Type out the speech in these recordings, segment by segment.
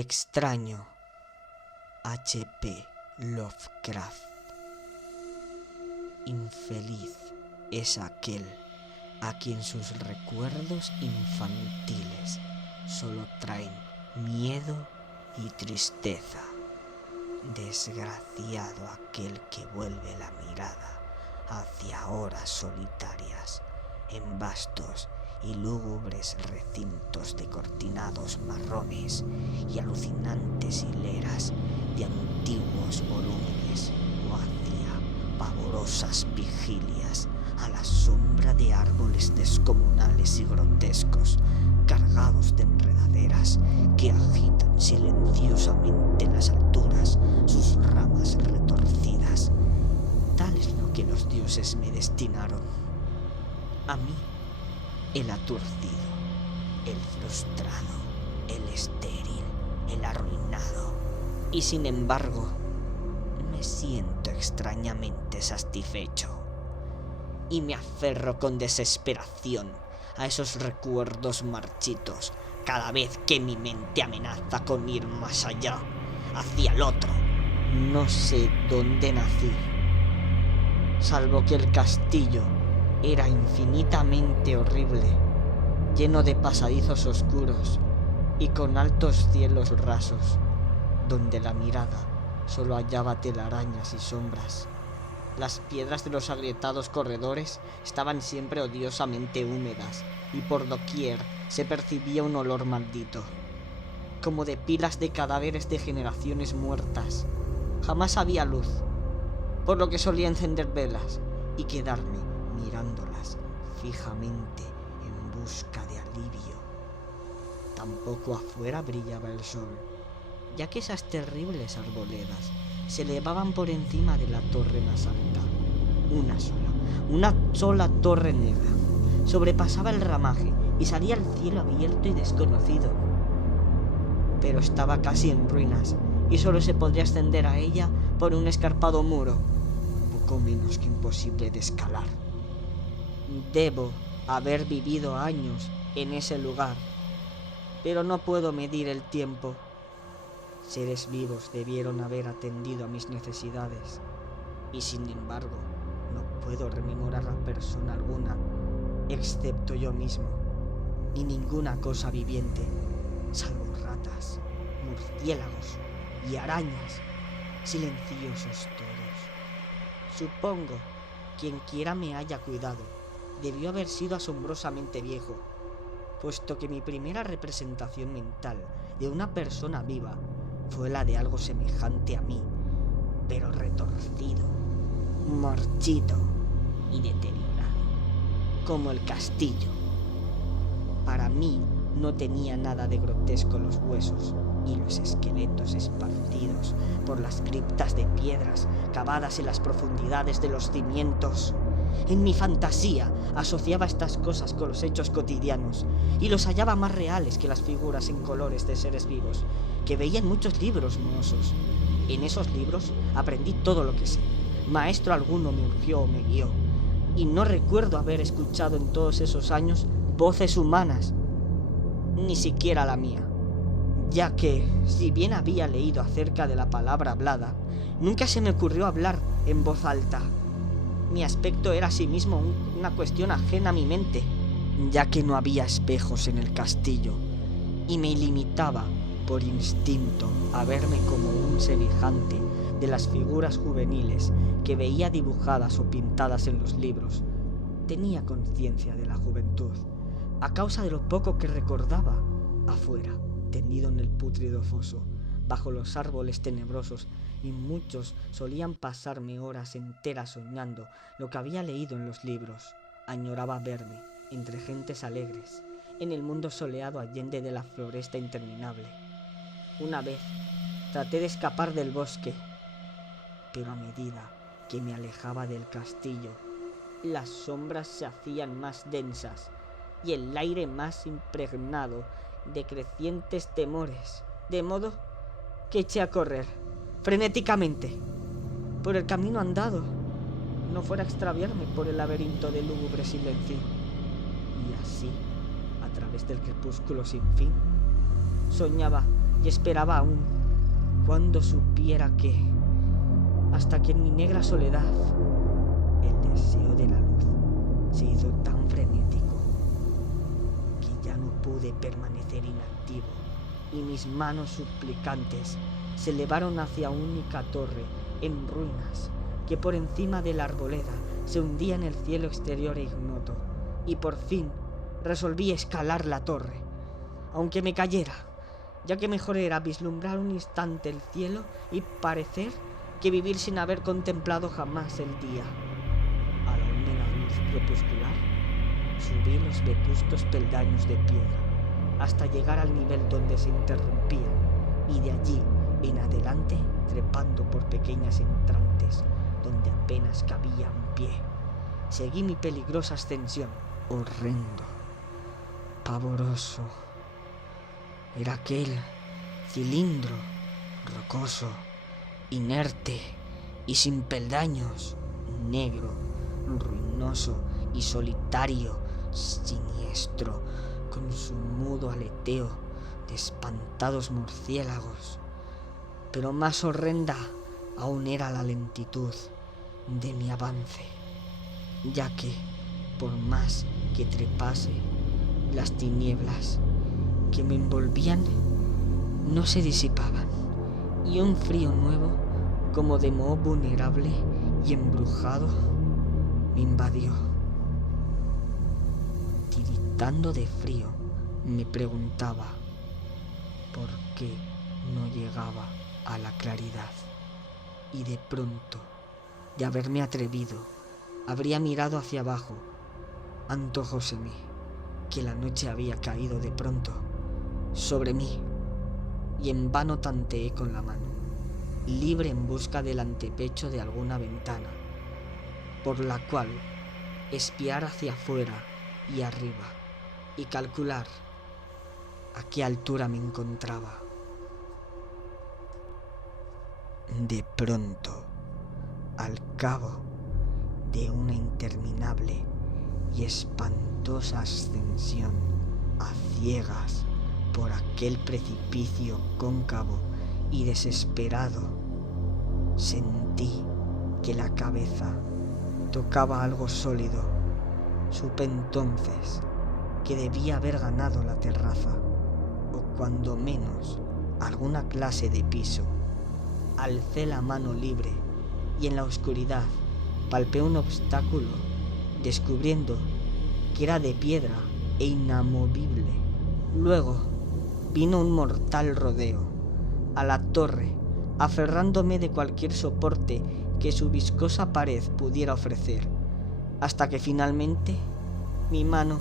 extraño. H.P. Lovecraft. Infeliz es aquel a quien sus recuerdos infantiles solo traen miedo y tristeza. Desgraciado aquel que vuelve la mirada hacia horas solitarias en vastos y lúgubres recintos de cortinados marrones y alucinantes hileras de antiguos volúmenes o hacia pavorosas vigilias a la sombra de árboles descomunales y grotescos cargados de enredaderas que agitan silenciosamente en las alturas sus ramas retorcidas. Tal es lo que los dioses me destinaron. A mí, el aturdido, el frustrado, el estéril, el arruinado. Y sin embargo, me siento extrañamente satisfecho. Y me aferro con desesperación a esos recuerdos marchitos cada vez que mi mente amenaza con ir más allá, hacia el otro. No sé dónde nací, salvo que el castillo era infinitamente horrible, lleno de pasadizos oscuros y con altos cielos rasos, donde la mirada solo hallaba telarañas y sombras. Las piedras de los agrietados corredores estaban siempre odiosamente húmedas y por doquier se percibía un olor maldito, como de pilas de cadáveres de generaciones muertas. Jamás había luz, por lo que solía encender velas y quedarme mirándolas fijamente en busca de alivio. Tampoco afuera brillaba el sol, ya que esas terribles arboledas se elevaban por encima de la torre más alta. Una sola torre negra sobrepasaba el ramaje y salía al cielo abierto y desconocido. Pero estaba casi en ruinas y solo se podría ascender a ella por un escarpado muro, poco menos que imposible de escalar. Debo haber vivido años en ese lugar, pero no puedo medir el tiempo. Seres vivos debieron haber atendido a mis necesidades, y sin embargo, no puedo rememorar a persona alguna, excepto yo mismo, ni ninguna cosa viviente, salvo ratas, murciélagos y arañas, silenciosos todos. Supongo quien quiera me haya cuidado debió haber sido asombrosamente viejo, puesto que mi primera representación mental de una persona viva fue la de algo semejante a mí, pero retorcido, marchito y deteriorado, como el castillo. Para mí no tenía nada de grotesco los huesos y los esqueletos esparcidos por las criptas de piedras cavadas en las profundidades de los cimientos. En mi fantasía asociaba estas cosas con los hechos cotidianos y los hallaba más reales que las figuras en colores de seres vivos que veía en muchos libros mohosos. En esos libros aprendí todo lo que sé. Maestro alguno me urgió o me guió, y no recuerdo haber escuchado en todos esos años voces humanas, ni siquiera la mía, ya que, si bien había leído acerca de la palabra hablada, nunca se me ocurrió hablar en voz alta. Mi aspecto era asimismo una cuestión ajena a mi mente, ya que no había espejos en el castillo, y me limitaba por instinto a verme como un semejante de las figuras juveniles que veía dibujadas o pintadas en los libros. Tenía conciencia de la juventud, a causa de lo poco que recordaba afuera, tendido en el pútrido foso, bajo los árboles tenebrosos, y muchos solían pasarme horas enteras soñando lo que había leído en los libros. Añoraba verme entre gentes alegres, en el mundo soleado allende de la floresta interminable. Una vez traté de escapar del bosque, pero a medida que me alejaba del castillo, las sombras se hacían más densas y el aire más impregnado de crecientes temores, de modo que eché a correr frenéticamente por el camino andado, no fuera a extraviarme por el laberinto de lúgubre silencio. Y así, a través del crepúsculo sin fin, soñaba y esperaba aún, cuando supiera que, hasta que en mi negra soledad, el deseo de la luz se hizo tan frenético que ya no pude permanecer inactivo y mis manos suplicantes se elevaron hacia única torre en ruinas que por encima de la arboleda se hundía en el cielo exterior e ignoto, y por fin resolví escalar la torre, aunque me cayera, ya que mejor era vislumbrar un instante el cielo y parecer que vivir sin haber contemplado jamás el día. A la húmeda luz crepuscular subí los vetustos peldaños de piedra hasta llegar al nivel donde se interrumpían, y de allí en adelante trepando por pequeñas entrantes donde apenas cabía un pie. Seguí mi peligrosa ascensión. Horrendo, pavoroso, era aquel cilindro rocoso, inerte y sin peldaños, negro, ruinoso y solitario, siniestro, con su mudo aleteo de espantados murciélagos. Pero más horrenda aún era la lentitud de mi avance, ya que, por más que trepase, las tinieblas que me envolvían no se disipaban, y un frío nuevo, como de moho vulnerable y embrujado, me invadió. Tiritando de frío, me preguntaba por qué no llegaba a la claridad, y de pronto, de haberme atrevido, habría mirado hacia abajo. Antojóseme que la noche había caído de pronto sobre mí, y en vano tanteé con la mano, libre en busca del antepecho de alguna ventana, por la cual espiar hacia afuera y arriba y calcular a qué altura me encontraba. De pronto, al cabo de una interminable y espantosa ascensión a ciegas por aquel precipicio cóncavo y desesperado, sentí que la cabeza tocaba algo sólido. Supe entonces que debía haber ganado la terraza, o cuando menos alguna clase de piso. Alcé la mano libre y en la oscuridad palpé un obstáculo, descubriendo que era de piedra e inamovible. Luego vino un mortal rodeo a la torre, aferrándome de cualquier soporte que su viscosa pared pudiera ofrecer, hasta que finalmente mi mano,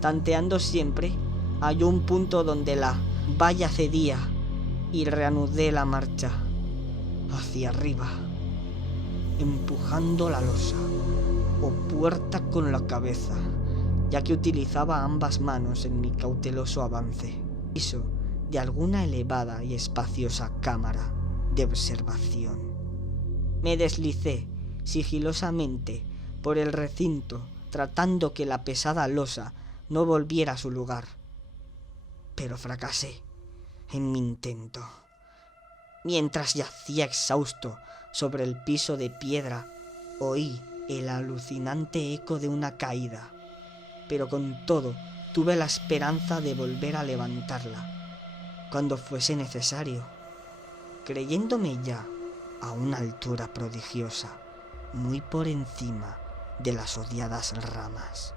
tanteando siempre, halló un punto donde la valla cedía y reanudé la marcha hacia arriba, empujando la losa o puerta con la cabeza, ya que utilizaba ambas manos en mi cauteloso avance. Piso de alguna elevada y espaciosa cámara de observación. Me deslicé sigilosamente por el recinto, tratando que la pesada losa no volviera a su lugar, pero fracasé en mi intento. Mientras yacía exhausto sobre el piso de piedra, oí el alucinante eco de una caída, pero con todo tuve la esperanza de volver a levantarla cuando fuese necesario, creyéndome ya a una altura prodigiosa, muy por encima de las odiadas ramas.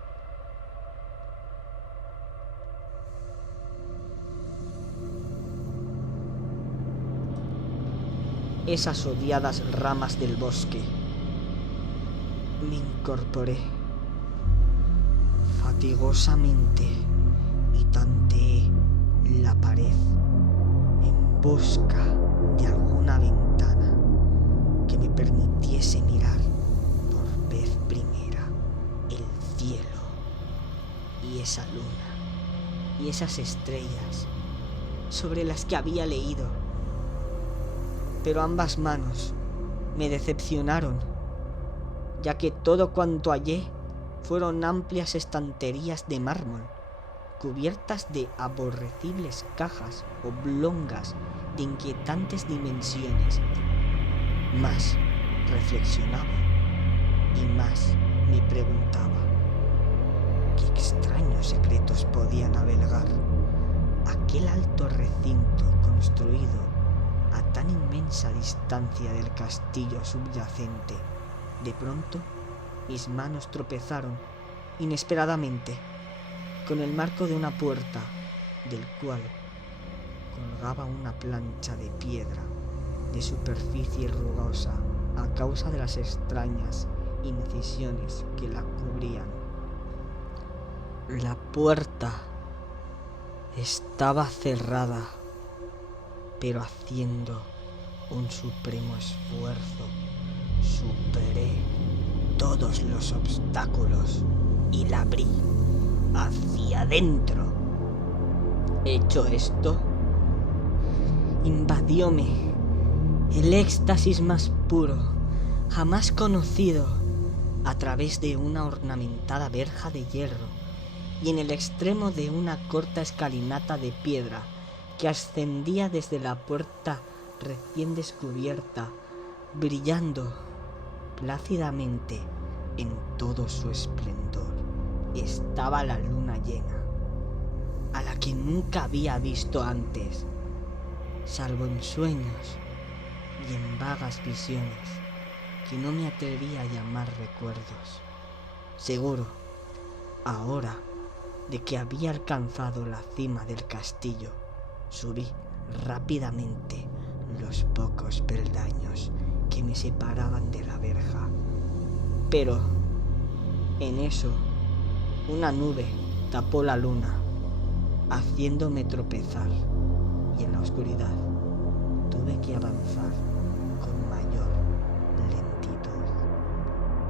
Esas odiadas ramas del bosque. Me incorporé fatigosamente y tanteé la pared en busca de alguna ventana que me permitiese mirar por vez primera el cielo y esa luna y esas estrellas sobre las que había leído. Pero ambas manos me decepcionaron, ya que todo cuanto hallé fueron amplias estanterías de mármol, cubiertas de aborrecibles cajas oblongas de inquietantes dimensiones. Más reflexionaba y más me preguntaba qué extraños secretos podían albergar aquel alto recinto construido a tan inmensa distancia del castillo subyacente. De pronto, mis manos tropezaron inesperadamente con el marco de una puerta, del cual colgaba una plancha de piedra de superficie rugosa a causa de las extrañas incisiones que la cubrían. La puerta estaba cerrada, pero haciendo un supremo esfuerzo, superé todos los obstáculos y la abrí hacia adentro. Hecho esto, invadióme el éxtasis más puro jamás conocido a través de una ornamentada verja de hierro y en el extremo de una corta escalinata de piedra que ascendía desde la puerta recién descubierta, brillando plácidamente en todo su esplendor, estaba la luna llena, a la que nunca había visto antes, salvo en sueños y en vagas visiones que no me atrevía a llamar recuerdos. Seguro, ahora de que había alcanzado la cima del castillo, subí rápidamente los pocos peldaños que me separaban de la verja. Pero en eso, una nube tapó la luna, haciéndome tropezar, y en la oscuridad tuve que avanzar con mayor lentitud.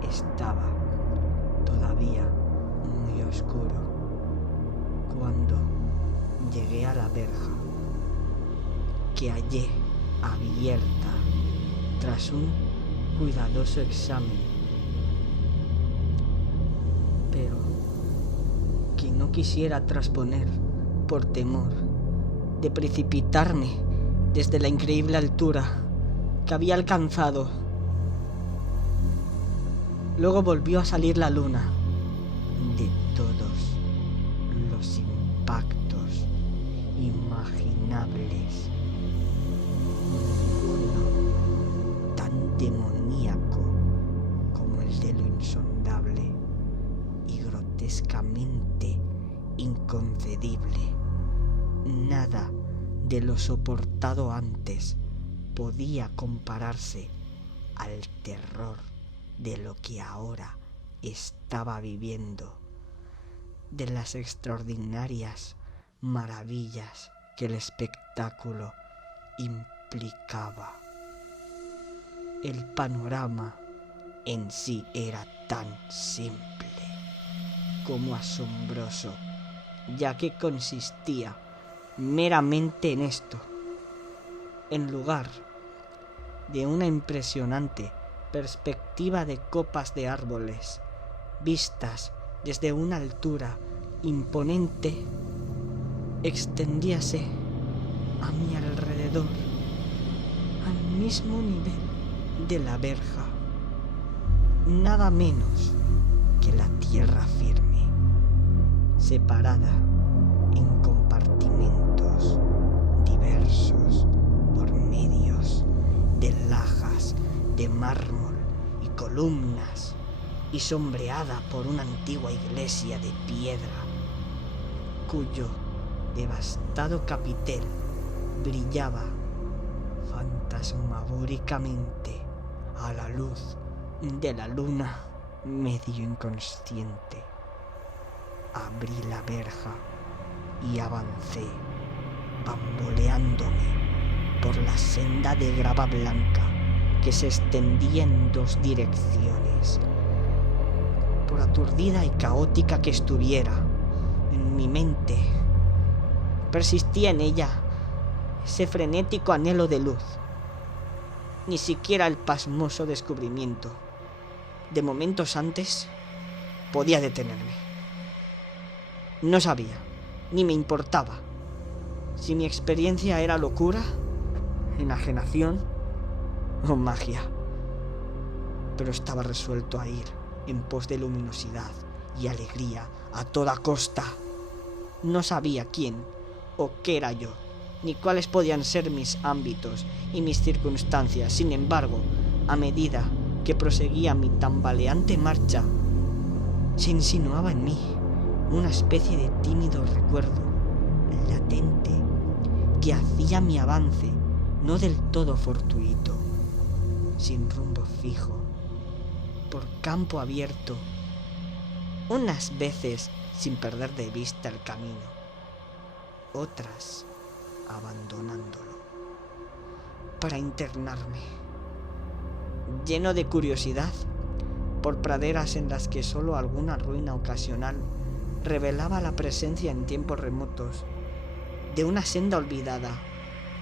Estaba todavía muy oscuro cuando llegué a la verja, que hallé abierta tras un cuidadoso examen, pero que no quisiera trasponer por temor de precipitarme desde la increíble altura que había alcanzado. Luego volvió a salir la luna. De todos los impactos imaginables, ninguno tan demoníaco como el de lo insondable y grotescamente inconcebible. Nada de lo soportado antes podía compararse al terror de lo que ahora estaba viviendo, de las extraordinarias maravillas que el espectáculo implicaba. El panorama en sí era tan simple como asombroso, ya que consistía meramente en esto: en lugar de una impresionante perspectiva de copas de árboles vistas desde una altura imponente, extendíase a mi alrededor, al mismo nivel de la verja, nada menos que la tierra firme, separada en compartimentos diversos por medios de lajas de mármol y columnas, y sombreada por una antigua iglesia de piedra, cuyo devastado capitel brillaba fantasmagóricamente a la luz de la luna medio inconsciente. Abrí la verja y avancé, bamboleándome por la senda de grava blanca que se extendía en dos direcciones. Por aturdida y caótica que estuviera, en mi mente persistía en ella ese frenético anhelo de luz. Ni siquiera el pasmoso descubrimiento de momentos antes podía detenerme. No sabía ni me importaba si mi experiencia era locura, enajenación o magia. Pero estaba resuelto a ir en pos de luminosidad y alegría a toda costa. No sabía quién o qué era yo, ni cuáles podían ser mis ámbitos y mis circunstancias. Sin embargo, a medida que proseguía mi tambaleante marcha, se insinuaba en mí una especie de tímido recuerdo latente que hacía mi avance no del todo fortuito, sin rumbo fijo, por campo abierto, unas veces sin perder de vista el camino, otras abandonándolo, para internarme, lleno de curiosidad, por praderas en las que solo alguna ruina ocasional revelaba la presencia en tiempos remotos de una senda olvidada.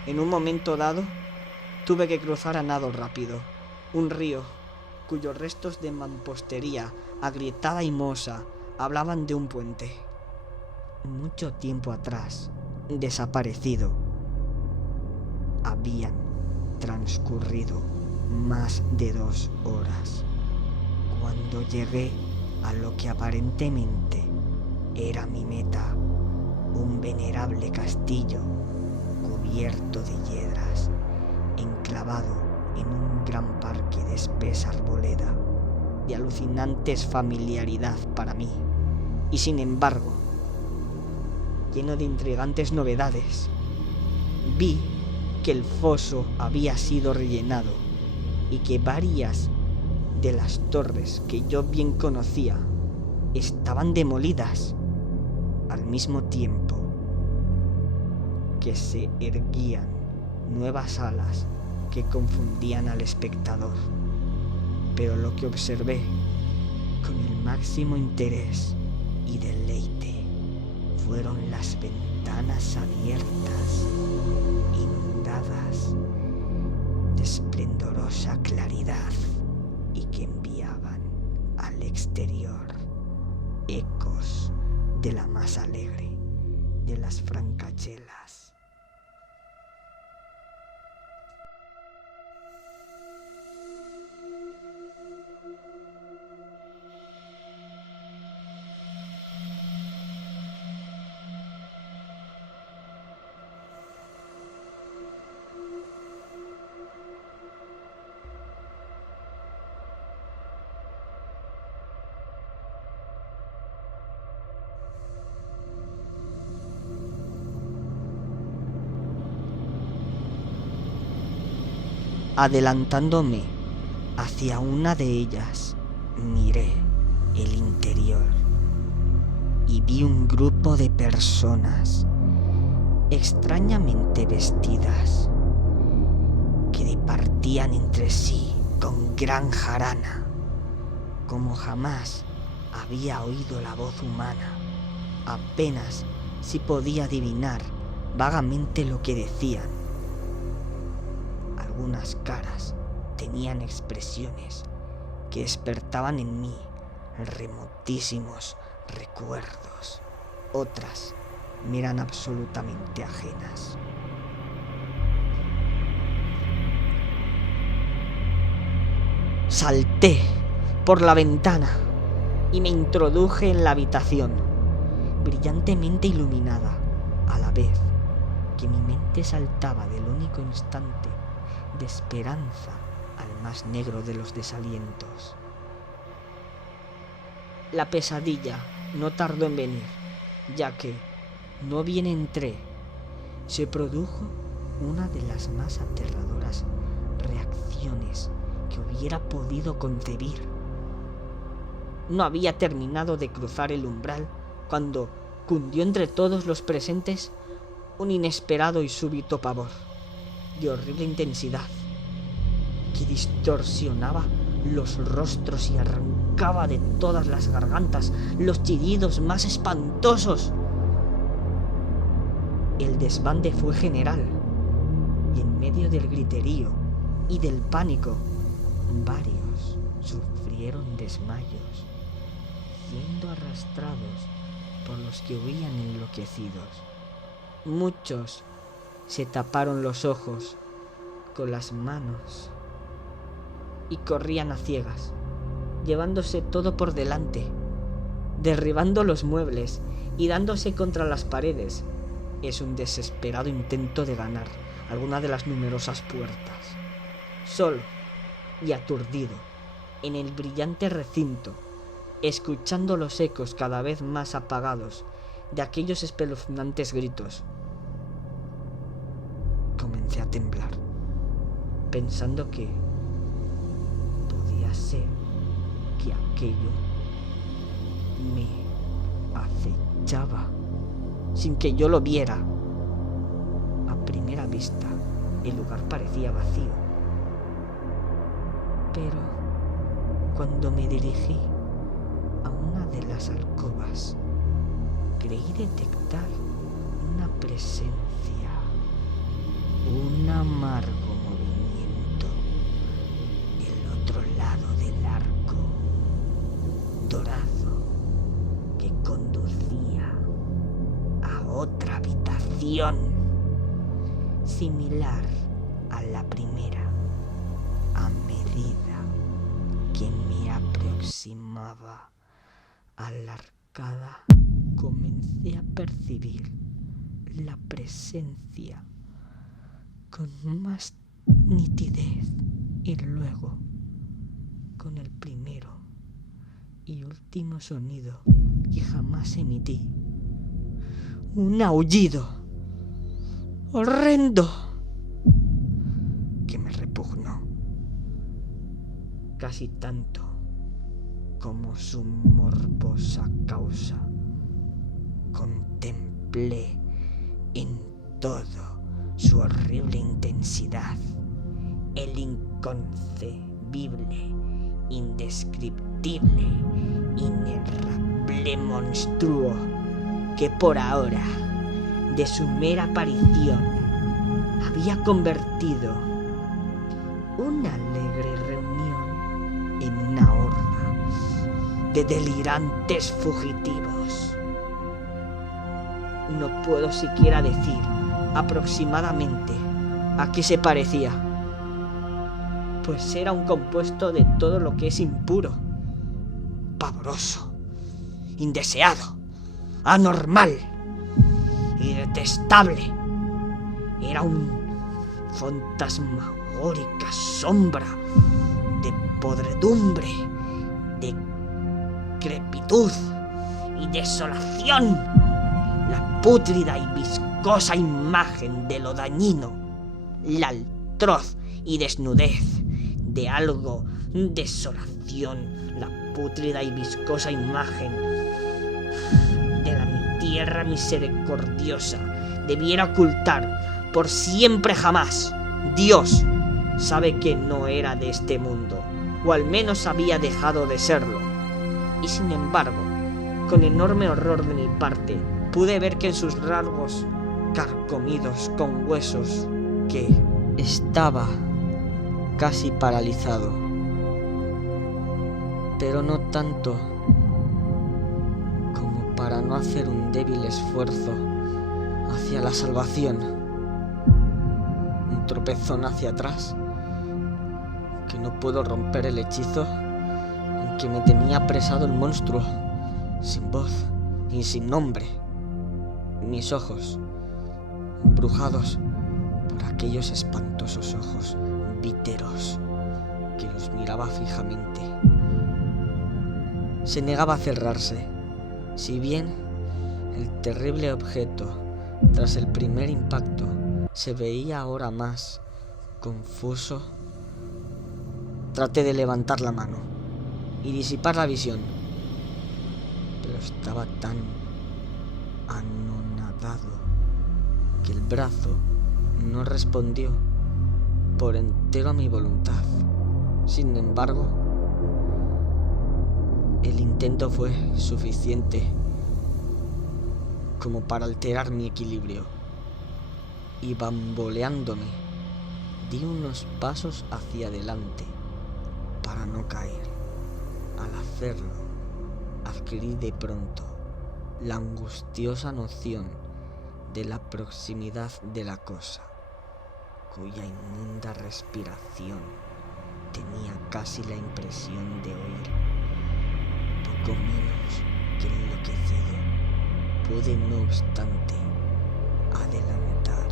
En un momento dado, tuve que cruzar a nado rápido un río cuyos restos de mampostería agrietada y mohosa hablaban de un puente, mucho tiempo atrás, desaparecido. Habían transcurrido más de 2 horas cuando llegué a lo que aparentemente era mi meta, un venerable castillo cubierto de hiedras, enclavado en un gran parque de espesa arboleda, de alucinante familiaridad para mí, y sin embargo, lleno de intrigantes novedades. Vi que el foso había sido rellenado y que varias de las torres que yo bien conocía estaban demolidas, al mismo tiempo que se erguían nuevas alas que confundían al espectador. Pero lo que observé con el máximo interés y deleite fueron las ventanas abiertas, inundadas de esplendorosa claridad y que enviaban al exterior ecos de la más alegre de las francachelas. Adelantándome hacia una de ellas, miré el interior y vi un grupo de personas extrañamente vestidas que departían entre sí con gran jarana, como jamás había oído la voz humana. Apenas si podía adivinar vagamente lo que decían. Algunas caras tenían expresiones que despertaban en mí remotísimos recuerdos. Otras me eran absolutamente ajenas. Salté por la ventana y me introduje en la habitación, brillantemente iluminada, a la vez que mi mente saltaba del único instante de esperanza al más negro de los desalientos. La pesadilla no tardó en venir, ya que, no bien entré, se produjo una de las más aterradoras reacciones que hubiera podido concebir. No había terminado de cruzar el umbral cuando cundió entre todos los presentes un inesperado y súbito pavor, de horrible intensidad, que distorsionaba los rostros y arrancaba de todas las gargantas los chillidos más espantosos. El desbande fue general, y en medio del griterío y del pánico, varios sufrieron desmayos, siendo arrastrados por los que huían enloquecidos. Muchos se taparon los ojos con las manos y corrían a ciegas, llevándose todo por delante, derribando los muebles y dándose contra las paredes. Es un desesperado intento de ganar alguna de las numerosas puertas. Solo y aturdido, en el brillante recinto, escuchando los ecos cada vez más apagados de aquellos espeluznantes gritos, comencé a temblar, pensando que podía ser que aquello me acechaba sin que yo lo viera. A primera vista, el lugar parecía vacío, pero cuando me dirigí a una de las alcobas, creí detectar una presencia, un amargo movimiento del otro lado del arco dorado que conducía a otra habitación similar a la primera. A medida que me aproximaba a la arcada, comencé a percibir la presencia con más nitidez, y luego, con el primero y último sonido que jamás emití, un aullido horrendo que me repugnó casi tanto como su morbosa causa. Contemplé en todo su horrible intensidad el inconcebible, indescriptible, inerrable monstruo que por ahora, de su mera aparición, había convertido una alegre reunión en una horda de delirantes fugitivos. No puedo siquiera decir aproximadamente a qué se parecía, pues era un compuesto de todo lo que es impuro, pavoroso, indeseado, anormal y detestable. Era una fantasmagórica sombra de podredumbre, de decrepitud y desolación, la pútrida y viscosa imagen de lo dañino, la atroz y desnudez de algo, desolación, la pútrida y viscosa imagen de la tierra misericordiosa debiera ocultar por siempre jamás. Dios sabe que no era de este mundo, o al menos había dejado de serlo, y sin embargo, con enorme horror de mi parte, pude ver que en sus rasgos carcomidos con huesos, que estaba casi paralizado, pero no tanto como para no hacer un débil esfuerzo hacia la salvación, un tropezón hacia atrás, que no puedo romper el hechizo en que me tenía apresado el monstruo, sin voz y sin nombre. Mis ojos, embrujados por aquellos espantosos ojos víteros que los miraba fijamente, se negaba a cerrarse. Si bien el terrible objeto, tras el primer impacto, se veía ahora más confuso, traté de levantar la mano y disipar la visión, pero estaba tan anonadado que el brazo no respondió por entero a mi voluntad. Sin embargo, el intento fue suficiente como para alterar mi equilibrio, y bamboleándome, di unos pasos hacia adelante para no caer. Al hacerlo, adquirí de pronto la angustiosa noción de la proximidad de la cosa, cuya inmunda respiración tenía casi la impresión de oír. Poco menos que enloquecido, pude no obstante adelantar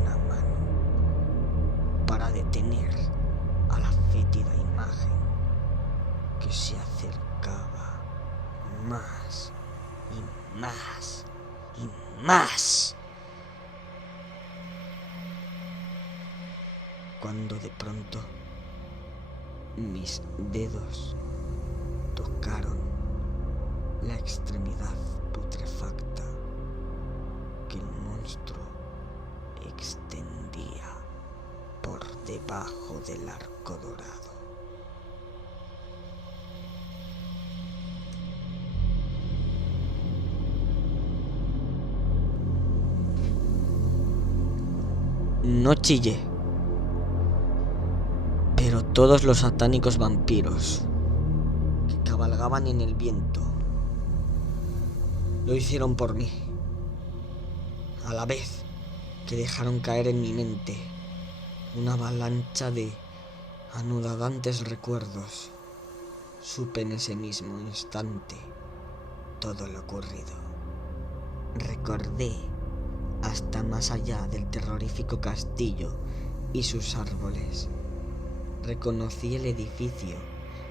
una mano para detener a la fétida imagen que se acercaba más y más y más, cuando de pronto mis dedos tocaron la extremidad putrefacta que el monstruo extendía por debajo del arco dorado. No chillé, pero todos los satánicos vampiros que cabalgaban en el viento lo hicieron por mí, a la vez que dejaron caer en mi mente una avalancha de anudantes recuerdos. Supe en ese mismo instante todo lo ocurrido. Recordé hasta más allá del terrorífico castillo y sus árboles. Reconocí el edificio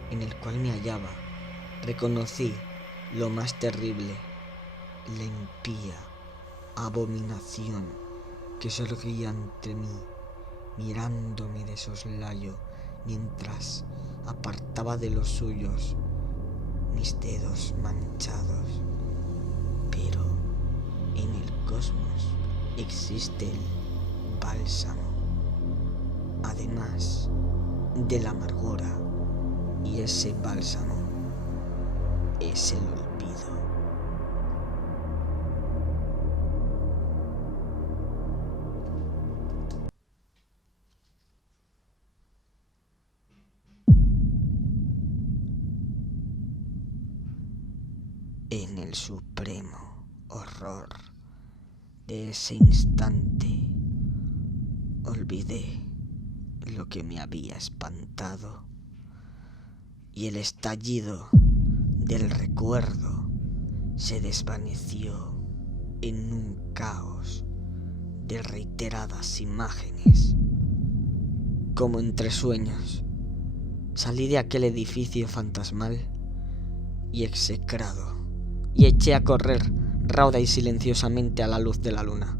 en el cual me hallaba. Reconocí lo más terrible, la impía abominación que surgía ante mí, mirándome de soslayo mientras apartaba de los suyos mis dedos manchados. Pero en el cosmos existe el bálsamo, además de la amargura, y ese bálsamo es el olvido. En el supremo horror de ese instante, olvidé lo que me había espantado, y el estallido del recuerdo se desvaneció en un caos de reiteradas imágenes. Como entre sueños, salí de aquel edificio fantasmal y execrado, y eché a correr rauda y silenciosamente a la luz de la luna.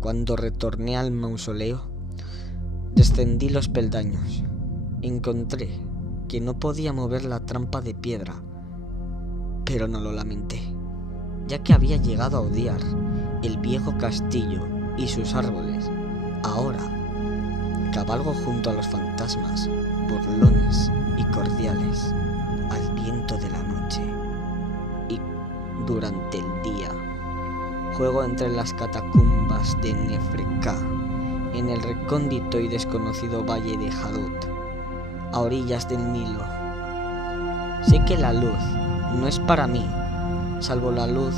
Cuando retorné al mausoleo, descendí los peldaños. Encontré que no podía mover la trampa de piedra, pero no lo lamenté, ya que había llegado a odiar el viejo castillo y sus árboles. Ahora cabalgo junto a los fantasmas, burlones y cordiales, al viento de la noche, y durante el día juego entre las catacumbas de Nefreka, en el recóndito y desconocido valle de Hadut, a orillas del Nilo. Sé que la luz no es para mí, salvo la luz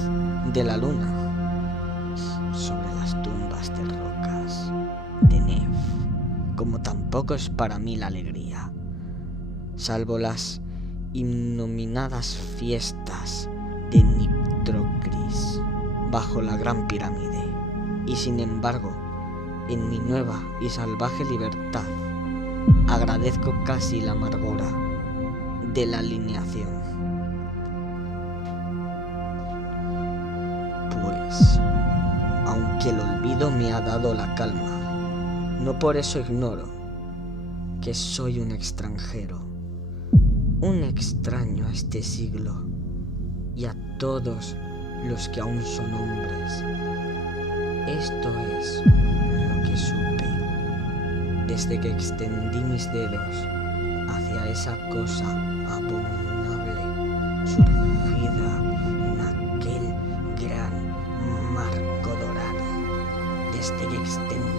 de la luna, sobre las tumbas de rocas de Nef, como tampoco es para mí la alegría, salvo las innominadas fiestas de Nictocris bajo la gran pirámide. Y sin embargo, en mi nueva y salvaje libertad, agradezco casi la amargura de la alineación. Pues, aunque el olvido me ha dado la calma, no por eso ignoro que soy un extranjero, un extraño a este siglo y a todos los que aún son hombres. Esto es lo que supe desde que extendí mis dedos hacia esa cosa abominable surgida en aquel gran marco dorado, desde que extendí